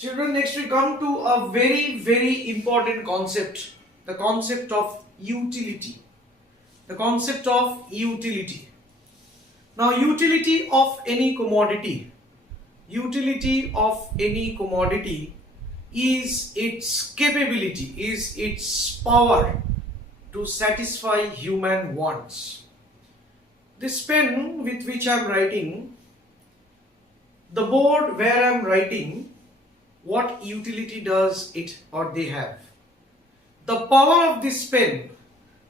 Children, next we come to a very important concept, the concept of utility. The concept of utility. Now, utility of any commodity is its capability, is its power to satisfy human wants. This pen with which I am writing, the board where I am writing, what utility does it or they have? The power of this pen,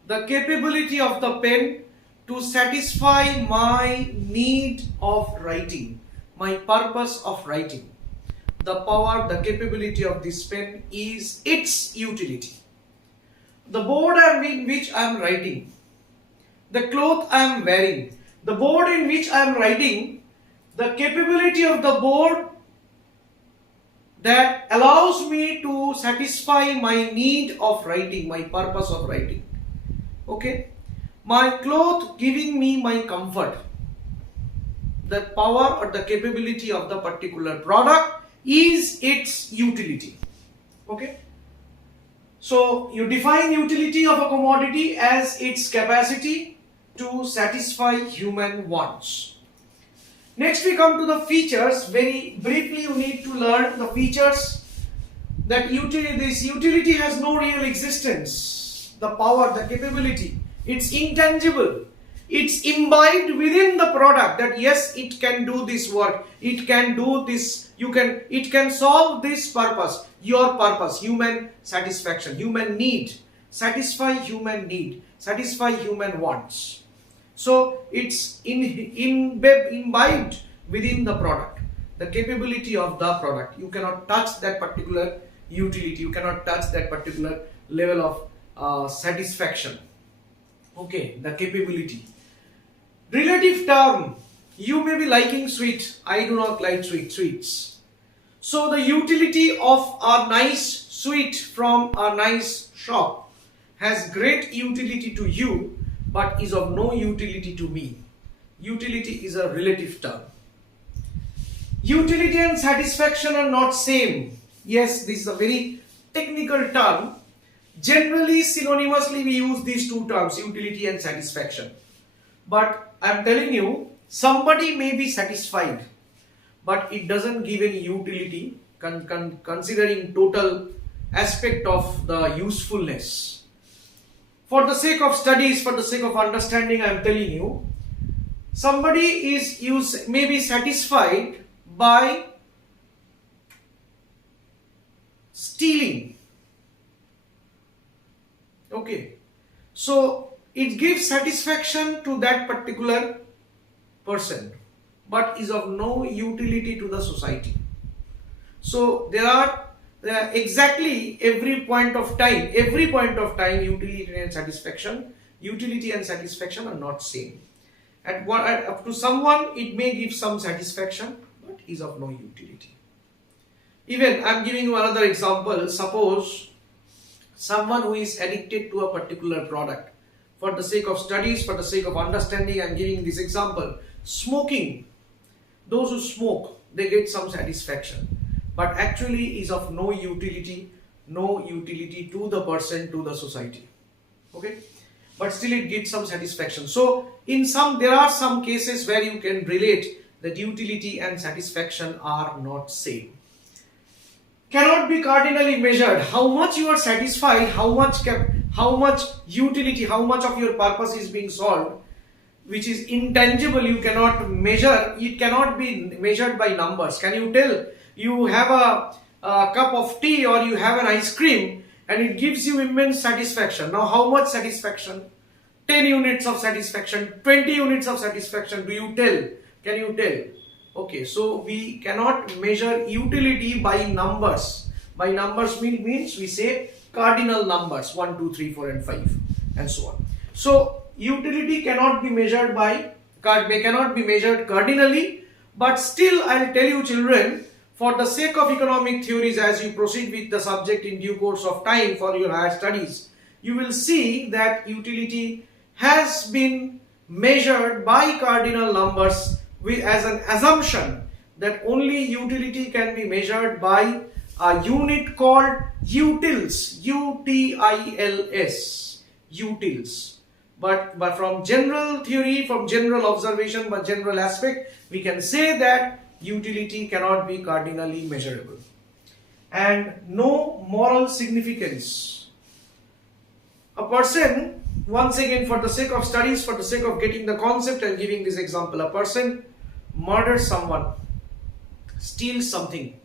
the capability of the pen to satisfy my need of writing, my purpose of writing. The power, the capability of this pen is its utility. The board in which I am writing, the cloth I am wearing, the board in which I am writing, the capability of the board that allows me to satisfy my need of writing, my purpose of writing. Okay? My cloth giving me my comfort. The power or the capability of the particular product is its utility. Okay? So, you define utility of a commodity as its capacity to satisfy human wants. Next we come to the features. Very briefly you need to learn the features that this utility has no real existence. The power, the capability, it's intangible. It's imbibed within the product that yes, it can do this work, it can do this, it can solve this purpose, your purpose, human satisfaction, human need, satisfy human need, satisfy human wants. So it's imbibed within the product, the capability of the product. You cannot touch that particular utility, you cannot touch that particular level of satisfaction. Okay, the capability. Relative term, you may be liking sweet, I do not like sweets. So the utility of a nice sweet from a nice shop has great utility to you, but is of no utility to me. Utility is a relative term. Utility and satisfaction are not same. Yes, this is a very technical term. Generally, synonymously we use these two terms, utility and satisfaction. But I am telling you, somebody may be satisfied, but it doesn't give any utility considering total aspect of the usefulness. For the sake of studies, for the sake of understanding, I am telling you, somebody may be satisfied by stealing. Okay. So it gives satisfaction to that particular person, but is of no utility to the society. So there are exactly every point of time, utility and satisfaction are not same. Up to someone it may give some satisfaction, but is of no utility. Even I am giving you another example. Suppose someone who is addicted to a particular product. For the sake of studies, for the sake of understanding, I am giving this example. Smoking. Those who smoke, they get some satisfaction, but actually is of no utility to the person, to the society. Okay, but still it gives some satisfaction. So there are some cases where you can relate that utility and satisfaction are not same. Cannot be cardinally measured. How much you are satisfied, how much utility, how much of your purpose is being solved, which is intangible, you cannot measure. It cannot be measured by numbers. Can you tell? You have a cup of tea or you have an ice cream and it gives you immense satisfaction. Now how much satisfaction? 10 units of satisfaction, 20 units of satisfaction. Do you tell? Can you tell? Okay, so we cannot measure utility by numbers. By numbers means we say cardinal numbers, 1, 2, 3, 4 and 5 and so on. So utility cannot be measured cardinally, but still I will tell you children, for the sake of economic theories, as you proceed with the subject in due course of time for your higher studies, you will see that utility has been measured by cardinal numbers as an assumption that only utility can be measured by a unit called utils, utils, utils. But from general theory, from general observation, but general aspect, we can say that utility cannot be cardinally measurable. And no moral significance. A person, once again, for the sake of studies, for the sake of getting the concept and giving this example, a person murders someone, steals something.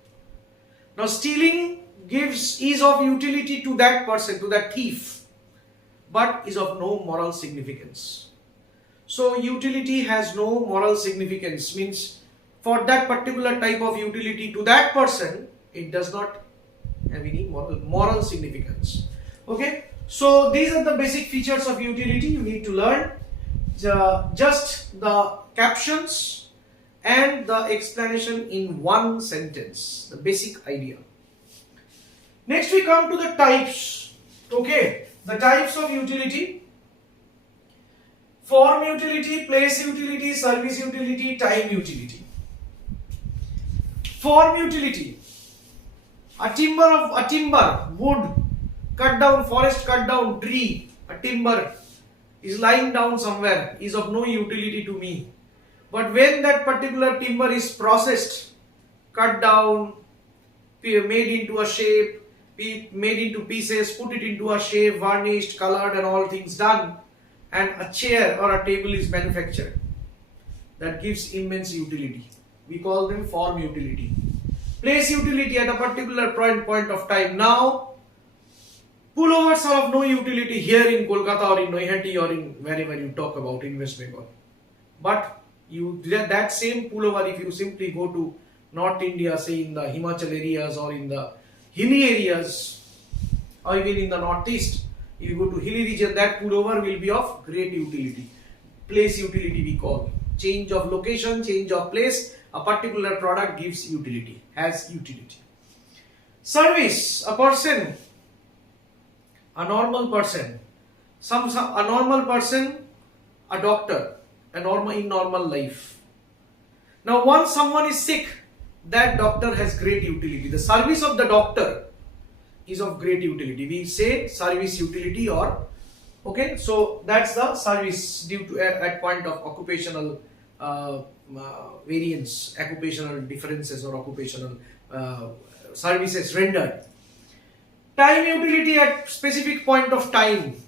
Now stealing is of utility to that person, to that thief, but is of no moral significance. So utility has no moral significance, means for that particular type of utility to that person, it does not have any moral significance. Okay, so these are the basic features of utility you need to learn. Just the captions and the explanation in one sentence, the basic idea. Next we come to the types. Okay, the types of utility: form utility, place utility, service utility, time utility. Form utility: a timber, wood, cut down, forest cut down, tree, a timber is lying down somewhere, is of no utility to me. But when that particular timber is processed, cut down, made into a shape, made into pieces, put it into a shape, varnished, colored and all things done, and a chair or a table is manufactured, that gives immense utility. We call them form utility. Place utility: at a particular point of time. Now, pullovers are of no utility here in Kolkata or in Noihati or in wherever you talk about in West Bengal. But that same pullover, if you simply go to North India, say in the Himachal areas or in the hilly areas, or even in the northeast, if you go to hilly region, that pullover will be of great utility. Place utility we call. Change of location, change of place, a particular product gives utility, has utility. Service: a person, a normal person, a normal person, a doctor, in normal life. Now once someone is sick, that doctor has great utility. The service of the doctor is of great utility. We say service utility, or okay, so that's the service due to at point of occupational variance, occupational differences or occupational services rendered. Time utility: at specific point of time.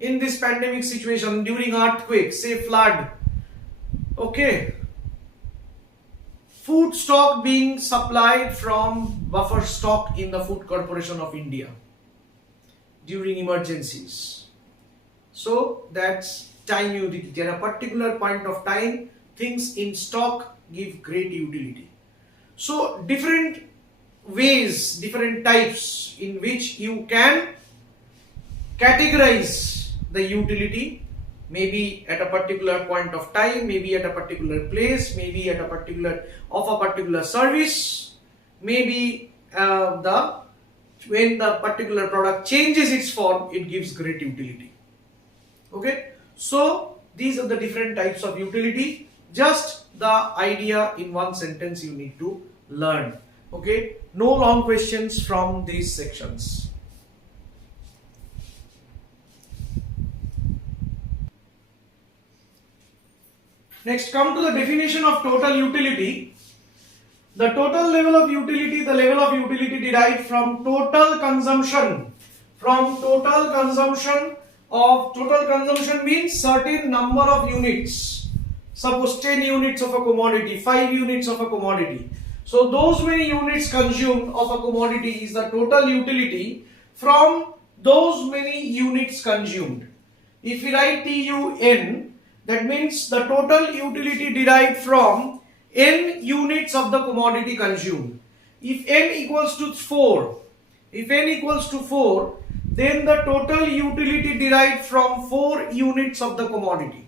In this pandemic situation, during earthquake, say flood, okay, food stock being supplied from buffer stock in the Food Corporation of India during emergencies. So that's time utility. At a particular point of time, things in stock give great utility. So different ways, different types in which you can categorize the utility, maybe at a particular point of time, maybe at a particular place, maybe at a particular service, maybe when the particular product changes its form, it gives great utility. Okay, so these are the different types of utility. Just the idea in one sentence you need to learn. Okay, no long questions from these sections. Next, come to the definition of total utility. The total level of utility, the level of utility derived from total consumption. From total consumption means certain number of units. Suppose 10 units of a commodity, 5 units of a commodity. So those many units consumed of a commodity is the total utility from those many units consumed. If we write TUN, that means the total utility derived from n units of the commodity consumed. If n equals to 4, then the total utility derived from 4 units of the commodity.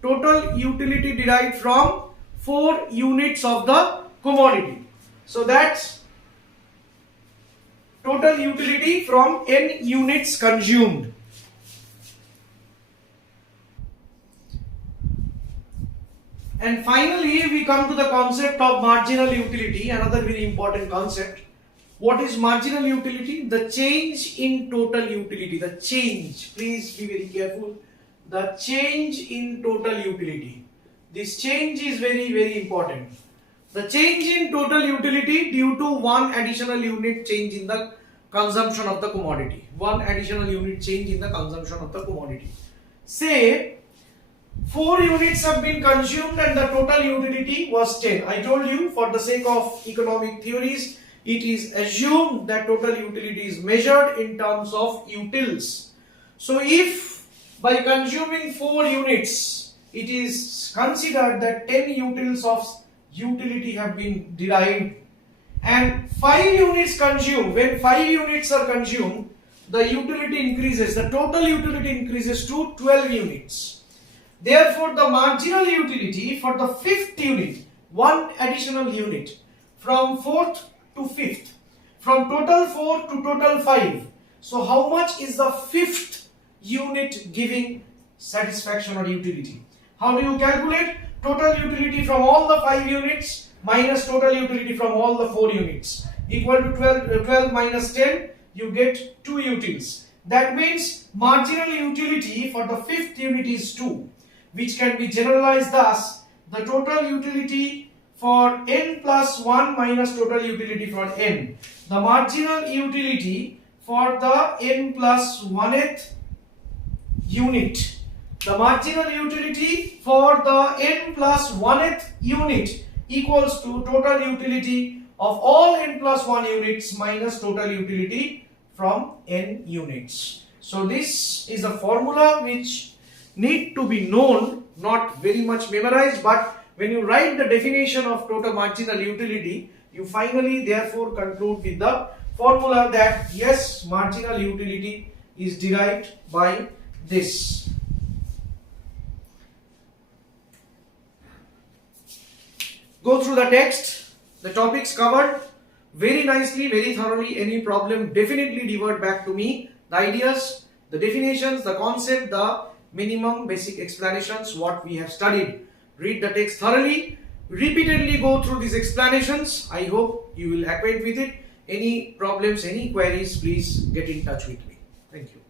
Total utility derived from 4 units of the commodity. So that's total utility from n units consumed. And finally, we come to the concept of marginal utility, another very important concept. What is marginal utility? The change in total utility. The change, please be very careful. The change in total utility. This change is very, very important. The change in total utility due to one additional unit change in the consumption of the commodity. One additional unit change in the consumption of the commodity. Say 4 units have been consumed and the total utility was 10. I told you, for the sake of economic theories, it is assumed that total utility is measured in terms of utils. So if by consuming 4 units, it is considered that 10 utils of utility have been derived, and 5 units consumed, when 5 units are consumed, the utility increases, the total utility increases to 12 units. Therefore, the marginal utility for the 5th unit, one additional unit, from 4th to 5th, from total 4 to total 5. So, how much is the 5th unit giving satisfaction or utility? How do you calculate? Total utility from all the 5 units minus total utility from all the 4 units equal to 12 minus 10, you get 2 utils. That means marginal utility for the 5th unit is 2, which can be generalized thus: the total utility for n plus 1 minus total utility for n. The marginal utility for the n plus 1th unit. The marginal utility for the n plus 1th unit equals to total utility of all n plus 1 units minus total utility from n units. So this is a formula which need to be known, not very much memorized, but when you write the definition of total marginal utility, you finally therefore conclude with the formula that yes, marginal utility is derived by this. Go through the text, the topics covered very nicely, very thoroughly. Any problem, definitely revert back to me. The ideas, the definitions, the concept, the minimum basic explanations, what we have studied. Read the text thoroughly, repeatedly go through these explanations. I hope you will acquaint with it. Any problems, any queries, please get in touch with me. Thank you.